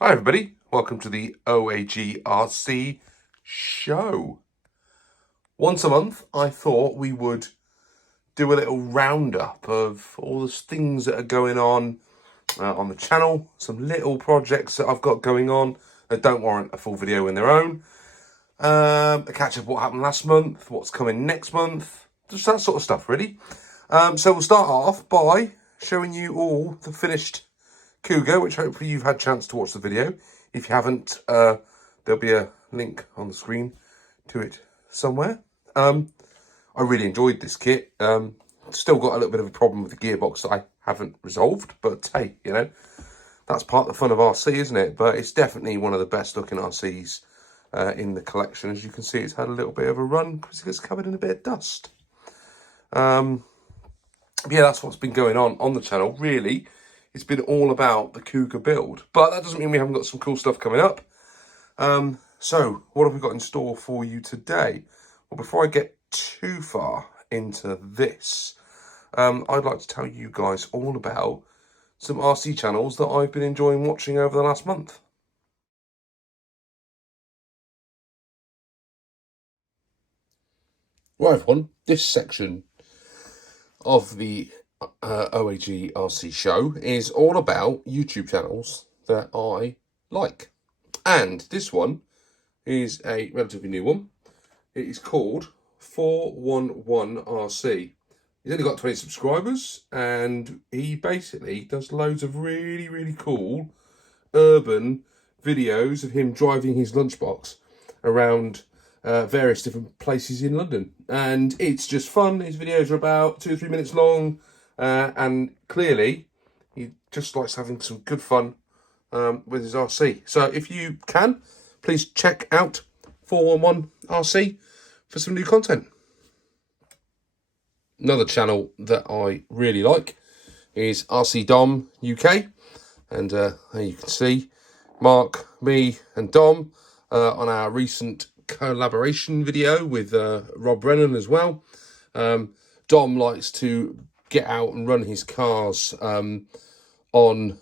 Hi everybody, welcome to the OAG RC Show. Once a month I thought we would do a little roundup of all the things that are going on the channel, some little projects that I've got going on that don't warrant a full video in their own, a catch up what happened last month, what's coming next month, just that sort of stuff really. So we'll start off by showing you all the finished Cougar, which hopefully you've had a chance to watch the video. If you haven't, there'll be a link on the screen to it somewhere. I really enjoyed this kit. Still got a little bit of a problem with the gearbox that I haven't resolved, but hey, you know, that's part of the fun of RC, isn't it? But it's definitely one of the best looking RCs in the collection. As you can see, it's had a little bit of a run because it's covered in a bit of dust. Yeah, that's what's been going on the channel, really. It's been all about the Cougar build, but that doesn't mean we haven't got some cool stuff coming up. So what have we got in store for you today? Well, before I get too far into this, I'd like to tell you guys all about some RC channels that I've been enjoying watching over the last month. Right, everyone, this section of the OAG RC show is all about YouTube channels that I like. And this one is a relatively new one. It is called 411 RC. He's only got 20 subscribers, and he basically does loads of really cool urban videos of him driving his lunchbox around various different places in London. And it's just fun. His videos are about 2 or 3 minutes long, and clearly he just likes having some good fun with his RC. So if you can, please check out 411 RC for some new content. Another channel that I really like is RC Dom UK, and there you can see Mark, me and Dom on our recent collaboration video with Rob Brennan as well. Dom likes to get out and run his cars on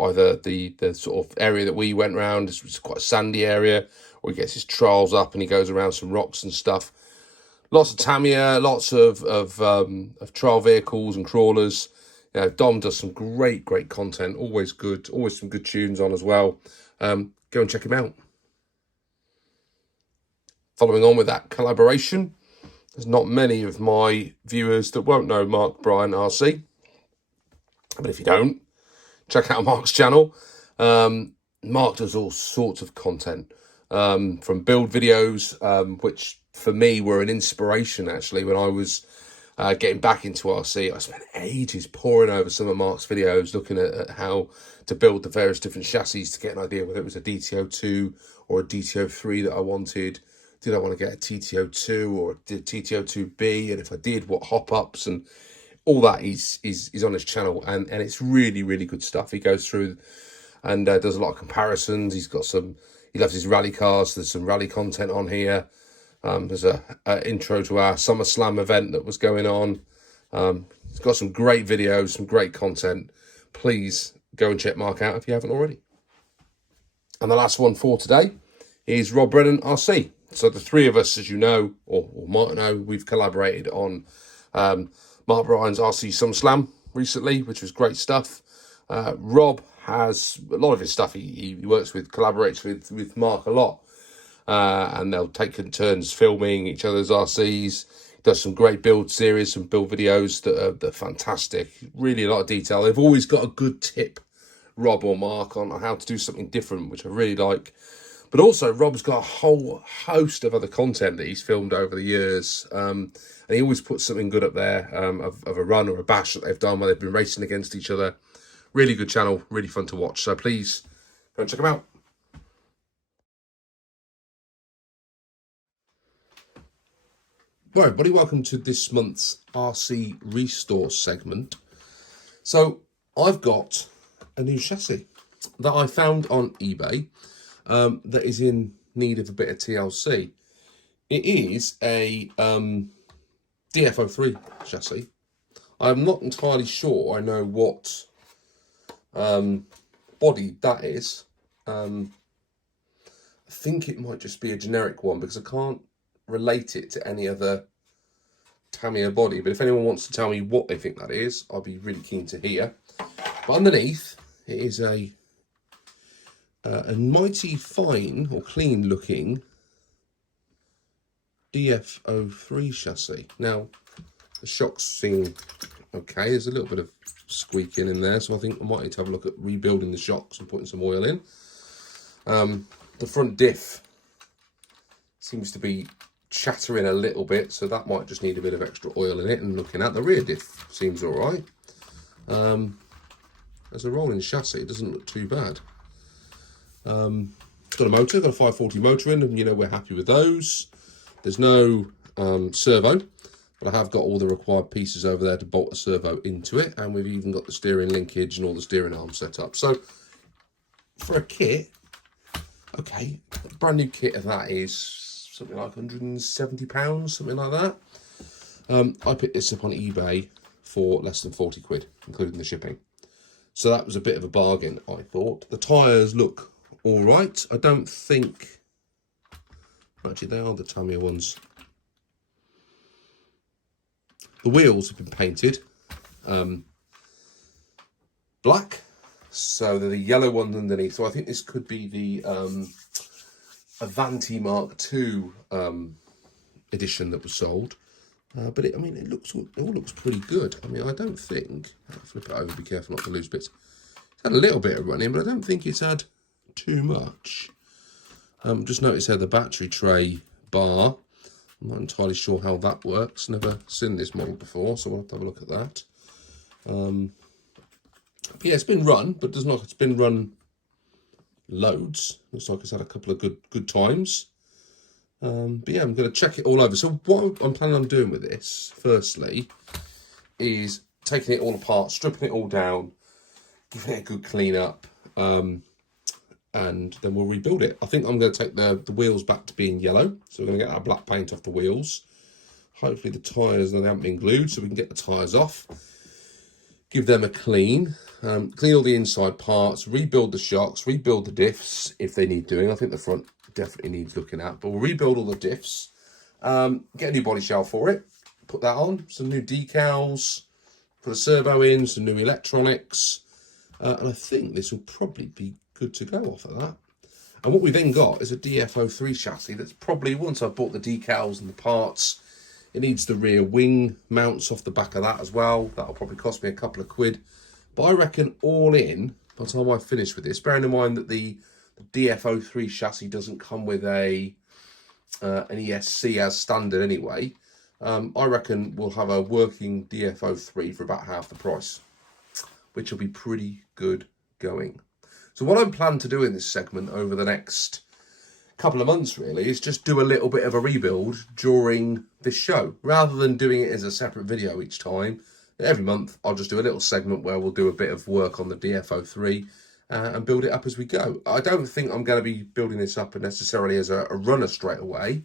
either the sort of area that we went around. It's quite a sandy area, or he gets his trials up and he goes around some rocks and stuff. Lots of Tamiya, lots of trial vehicles and crawlers. You know, Dom does some great content, always good, always some good tunes on as well. Go and check him out. Following on with that collaboration, there's not many of my viewers that won't know Mark Bryan RC. But if you don't, check out Mark's channel. Mark does all sorts of content, from build videos, which for me were an inspiration actually when I was getting back into RC. I spent ages poring over some of Mark's videos, looking at how to build the various different chassis to get an idea whether it was a DTO2 or a DTO3 that I wanted. Did I want to get a TTO2 or a TTO2B? And if I did, what hop-ups and all that is on his channel, and it's really good stuff. He goes through and does a lot of comparisons. He loves his rally cars. There's some rally content on here. There's a intro to our SummerSlam event that was going on. He's got some great videos, some great content. Please go and check Mark out if you haven't already. And the last one for today is Rob Brennan RC. So the three of us, as you know, or might know, we've collaborated on Mark Bryan's RC SummerSlam recently, which was great stuff. Rob has a lot of his stuff. He collaborates with Mark a lot, and they'll take in turns filming each other's RCs. Does some great build series, some build videos that are fantastic. Really a lot of detail. They've always got a good tip, Rob or Mark, on how to do something different, which I really like. But also, Rob's got a whole host of other content that he's filmed over the years. And he always puts something good up there of a run or a bash that they've done where they've been racing against each other. Really good channel, really fun to watch. So please go and check him out. Right, everybody, welcome to this month's RC Restore segment. So I've got a new chassis that I found on eBay that is in need of a bit of TLC. It is a DF03 chassis. I'm not entirely sure I know what body that is. I think it might just be a generic one because I can't relate it to any other Tamiya body. But if anyone wants to tell me what they think that is, I'll be really keen to hear. But underneath, it is a mighty fine or clean looking DF03 chassis. Now, the shocks seem okay. There's a little bit of squeaking in there, so I think I might need to have a look at rebuilding the shocks and putting some oil in. The front diff seems to be chattering a little bit, so that might just need a bit of extra oil in it. And looking at the rear diff seems all right. As a rolling chassis, it doesn't look too bad. Got a motor, got a 540 motor in, and you know we're happy with those. There's no servo, but I have got all the required pieces over there to bolt a servo into it, and we've even got the steering linkage and all the steering arms set up. So for a kit, okay, a brand new kit of that is something like £170, something like that. I picked this up on eBay for less than 40 quid, including the shipping. So that was a bit of a bargain, I thought. The tyres look all right. I don't think... Actually, they are the Tamiya ones. The wheels have been painted black. So they're the yellow ones underneath. So I think this could be the Avanti Mark II edition that was sold. But it all looks pretty good. I mean, I don't think, I'll flip it over, be careful not to lose bits. It's had a little bit of running, but I don't think it's had too much. Just notice how the battery tray bar, I'm not entirely sure how that works. Never seen this model before, so we'll have to have a look at that. But yeah, it's been run, but does not. It's been run loads. Looks like it's had a couple of good times. But yeah, I'm going to check it all over. So what I'm planning on doing with this, firstly, is taking it all apart, stripping it all down, giving it a good clean up, and then we'll rebuild it. I think I'm going to take the wheels back to being yellow. So we're going to get that black paint off the wheels. Hopefully the tyres, they haven't been glued, so we can get the tyres off. Give them a clean. Clean all the inside parts, rebuild the shocks, rebuild the diffs if they need doing. I think the front definitely needs looking at, but we'll rebuild all the diffs, get a new body shell for it, put that on, some new decals, put a servo in, some new electronics, and I think this will probably be good to go off of that. And what we then got is a DF03 chassis that's probably, once I've bought the decals and the parts, it needs the rear wing mounts off the back of that as well. That'll probably cost me a couple of quid, but I reckon all in, by the time I finish with this, bearing in mind that the DF03 chassis doesn't come with an ESC as standard anyway, I reckon we'll have a working DF03 for about half the price, which will be pretty good going. So what I'm planning to do in this segment over the next couple of months really is just do a little bit of a rebuild during this show, rather than doing it as a separate video each time. Every month I'll just do a little segment where we'll do a bit of work on the DF03 and build it up as we go. I don't think I'm going to be building this up necessarily as a runner straight away.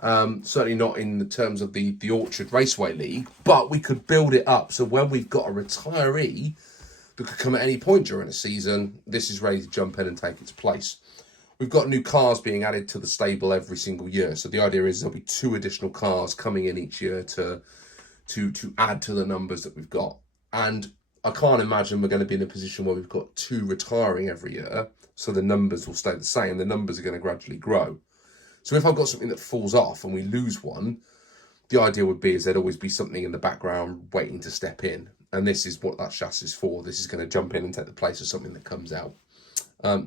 Certainly not in the terms of the Orchard Raceway League, but we could build it up so when we've got a retiree that could come at any point during a season, this is ready to jump in and take its place. We've got new cars being added to the stable every single year, so the idea is there'll be 2 additional cars coming in each year to add to the numbers that we've got. And I can't imagine we're going to be in a position where we've got 2 retiring every year, so the numbers will stay the same. The numbers are going to gradually grow. So if I've got something that falls off and we lose one, the idea would be is there'd always be something in the background waiting to step in. And this is what that chassis is for. This is going to jump in and take the place of something that comes out.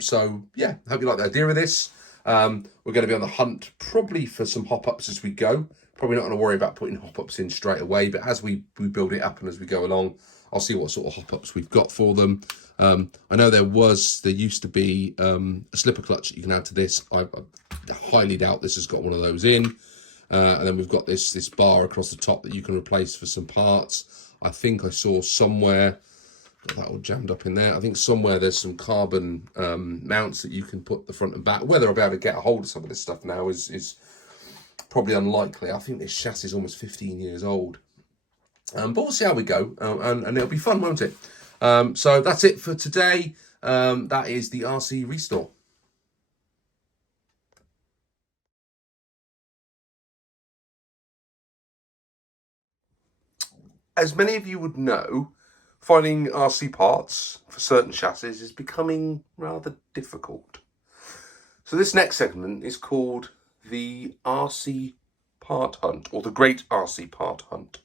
So yeah, hope you like the idea of this. We're going to be on the hunt probably for some hop-ups as we go. Probably not going to worry about putting hop-ups in straight away, but as we build it up and as we go along, I'll see what sort of hop-ups we've got for them. I know there used to be a slipper clutch that you can add to this. I highly doubt this has got one of those in. And then we've got this bar across the top that you can replace for some parts. I think I saw somewhere, got that all jammed up in there. I think somewhere there's some carbon mounts that you can put the front and back. Whether I'll be able to get a hold of some of this stuff now is probably unlikely. I think this chassis is almost 15 years old. But we'll see how we go, and it'll be fun, won't it? So that's it for today. That is the RC Restore. As many of you would know, finding RC parts for certain chassis is becoming rather difficult. So this next segment is called the RC Part Hunt, or the Great RC Part Hunt.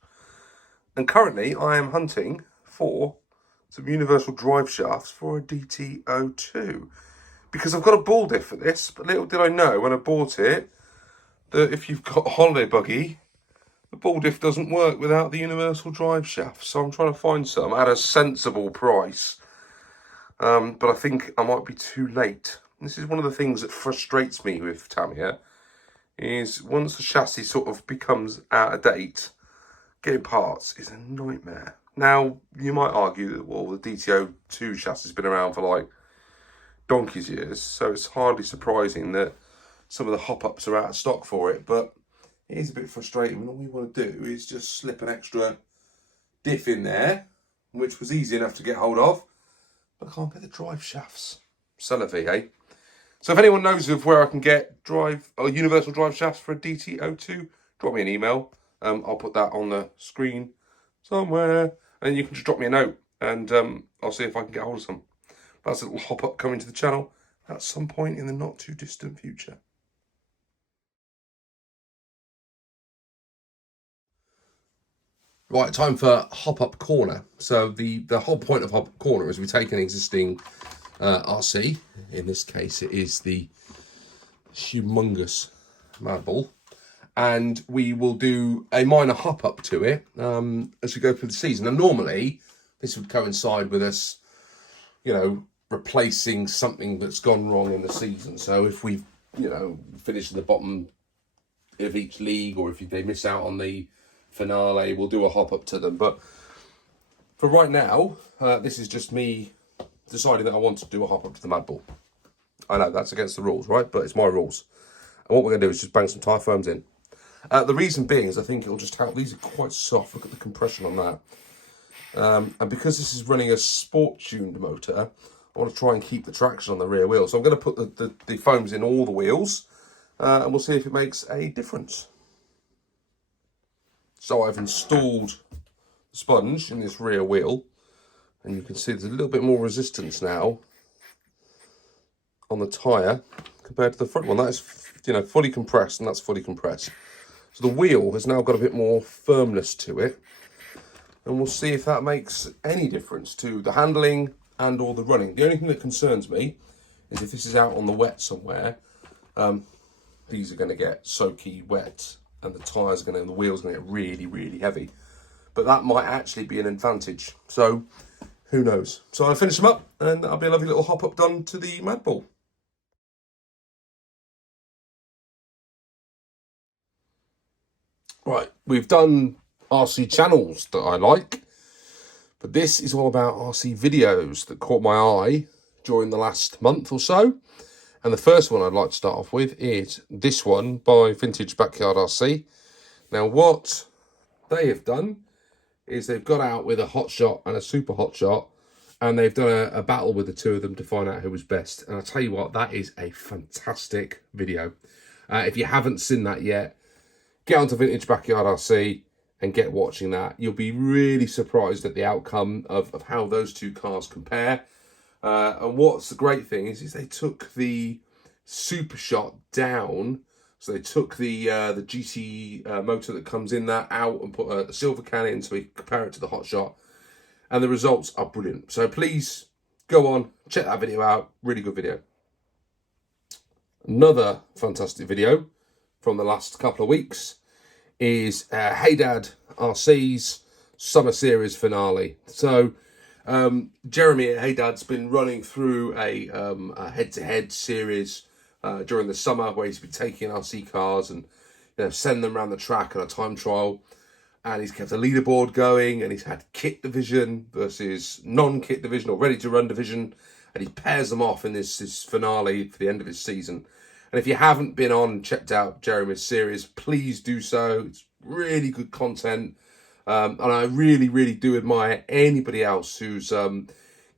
And currently I am hunting for some universal drive shafts for a DT02. Because I've got a ball diff for this, but little did I know when I bought it that if you've got a holiday buggy, the ball diff doesn't work without the universal drive shaft. So I'm trying to find some at a sensible price. But I think I might be too late. This is one of the things that frustrates me with Tamiya, is once the chassis sort of becomes out of date, getting parts is a nightmare. Now, you might argue that, well, the DT02 chassis has been around for like donkey's years, so it's hardly surprising that some of the hop-ups are out of stock for it, but it is a bit frustrating when all you want to do is just slip an extra diff in there, which was easy enough to get hold of, but I can't get the drive shafts. Celevi, eh? So if anyone knows of where I can get universal drive shafts for a DT02, drop me an email. I'll put that on the screen somewhere, and you can just drop me a note, and I'll see if I can get hold of some. That's a little hop-up coming to the channel at some point in the not-too-distant future. Right, time for Hop-Up Corner. So the whole point of Hop-Up Corner is we take an existing RC. In this case, it is the humongous Mad Bull. And we will do a minor hop-up to it as we go through the season. And normally, this would coincide with us, you know, replacing something that's gone wrong in the season. So if we've, you know, finished in the bottom of each league, or if they miss out on the finale, we'll do a hop up to them. But for right now, this is just me deciding that I want to do a hop up to the Mad Bull. I know that's against the rules, right? But it's my rules. And what we're going to do is just bang some tyre foams in. The reason being is I think it'll just help. These are quite soft. Look at the compression on that. And because this is running a sport-tuned motor, I want to try and keep the traction on the rear wheel. So I'm going to put the foams in all the wheels, and we'll see if it makes a difference. So I've installed the sponge in this rear wheel, and you can see there's a little bit more resistance now on the tyre compared to the front one. That is, you know, fully compressed, and that's fully compressed. So the wheel has now got a bit more firmness to it, and we'll see if that makes any difference to the handling and or the running. The only thing that concerns me is if this is out on the wet somewhere, these are going to get soaky wet, and the tyres are going to, the wheels are going to get really, really heavy. But that might actually be an advantage. So who knows? So I'll finish them up, and that'll be a lovely little hop up done to the Mad Bull. Right, we've done RC channels that I like, but this is all about RC videos that caught my eye during the last month or so. And the first one I'd like to start off with is this one by Vintage Backyard RC. Now what they have done is they've got out with a hot shot and a super hot shot, and they've done a battle with the two of them to find out who was best. And I'll tell you what, that is a fantastic video. If you haven't seen that yet, get onto Vintage Backyard RC and get watching that. You'll be really surprised at the outcome of how those two cars compare. And what's the great thing is they took the super shot down. So they took the GT motor that comes in that out and put a silver can in, so we compare it to the hot shot. And the results are brilliant. So please go on, check that video out. Really good video. Another fantastic video from the last couple of weeks is Hey Dad RC's Summer Series finale. So Jeremy at Hey Dad's been running through a head-to-head series during the summer, where he's been taking RC cars and, you know, send them around the track on a time trial. And he's kept a leaderboard going, and he's had kit division versus non-kit division or ready-to-run division, and he pairs them off in this finale for the end of his season. And if you haven't been on and checked out Jeremy's series, please do so. It's really good content. And I really, really do admire anybody else who's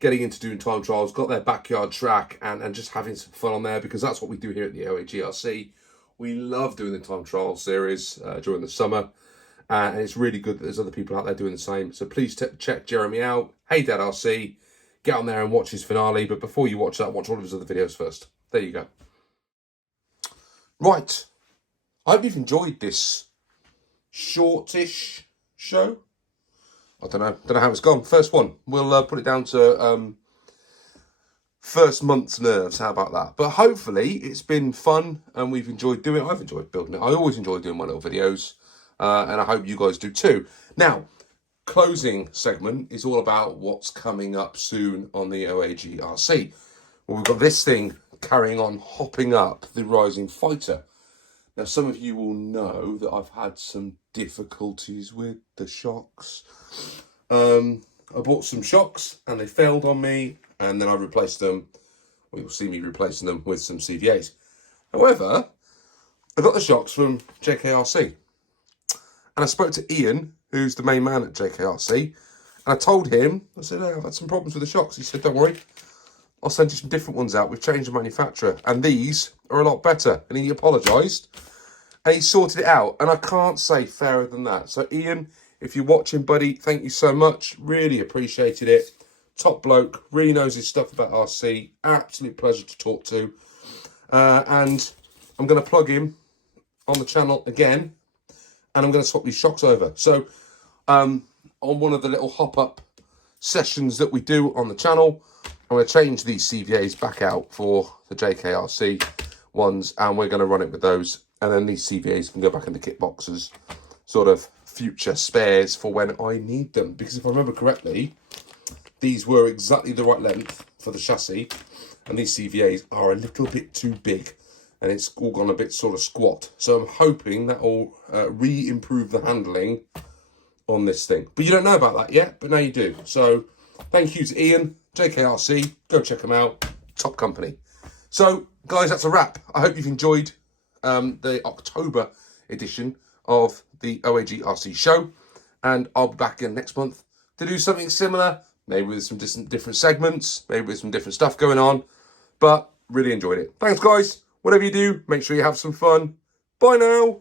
getting into doing time trials, got their backyard track, and just having some fun on there, because that's what we do here at the OAG RC. We love doing the time trial series during the summer, and it's really good that there's other people out there doing the same. So please check Jeremy out. Hey Dad RC, get on there and watch his finale. But before you watch that, watch all of his other videos first. There you go. Right. I hope you've enjoyed this shortish show. I don't know how it's gone. First one. We'll put it down to first month's nerves. How about that? But hopefully it's been fun and we've enjoyed doing it. I've enjoyed building it. I always enjoy doing my little videos. And I hope you guys do too. Now, closing segment is all about what's coming up soon on the OAG RC. Well, we've got this thing carrying on, hopping up the Rising Fighter. Now, some of you will know that I've had some difficulties with the shocks. I bought some shocks and they failed on me, and then I replaced them. Well, you'll see me replacing them with some CVAs. However, I got the shocks from JKRC. And I spoke to Ian, who's the main man at JKRC, and I told him, I said, hey, I've had some problems with the shocks. He said, don't worry, I'll send you some different ones out. We've changed the manufacturer, and these are a lot better. And he apologised, and he sorted it out. And I can't say fairer than that. So Ian, if you're watching, buddy, thank you so much. Really appreciated it. Top bloke, really knows his stuff about RC. Absolute pleasure to talk to. And I'm going to plug him on the channel again, and I'm going to swap these shocks over. So on one of the little hop-up sessions that we do on the channel, I'm going to change these CVAs back out for the JKRC ones, and we're going to run it with those. And then these CVAs can go back in the kit boxes, sort of future spares for when I need them. Because if I remember correctly, these were exactly the right length for the chassis, and these CVAs are a little bit too big, and it's all gone a bit sort of squat. So I'm hoping that will re-improve the handling on this thing. But you don't know about that yet, but now you do. So thank you to Ian, JKRC. Go check them out. Top company. So, guys, that's a wrap. I hope you've enjoyed the October edition of the OAG RC show. And I'll be back in next month to do something similar, maybe with some different segments, maybe with some different stuff going on. But really enjoyed it. Thanks, guys. Whatever you do, make sure you have some fun. Bye now.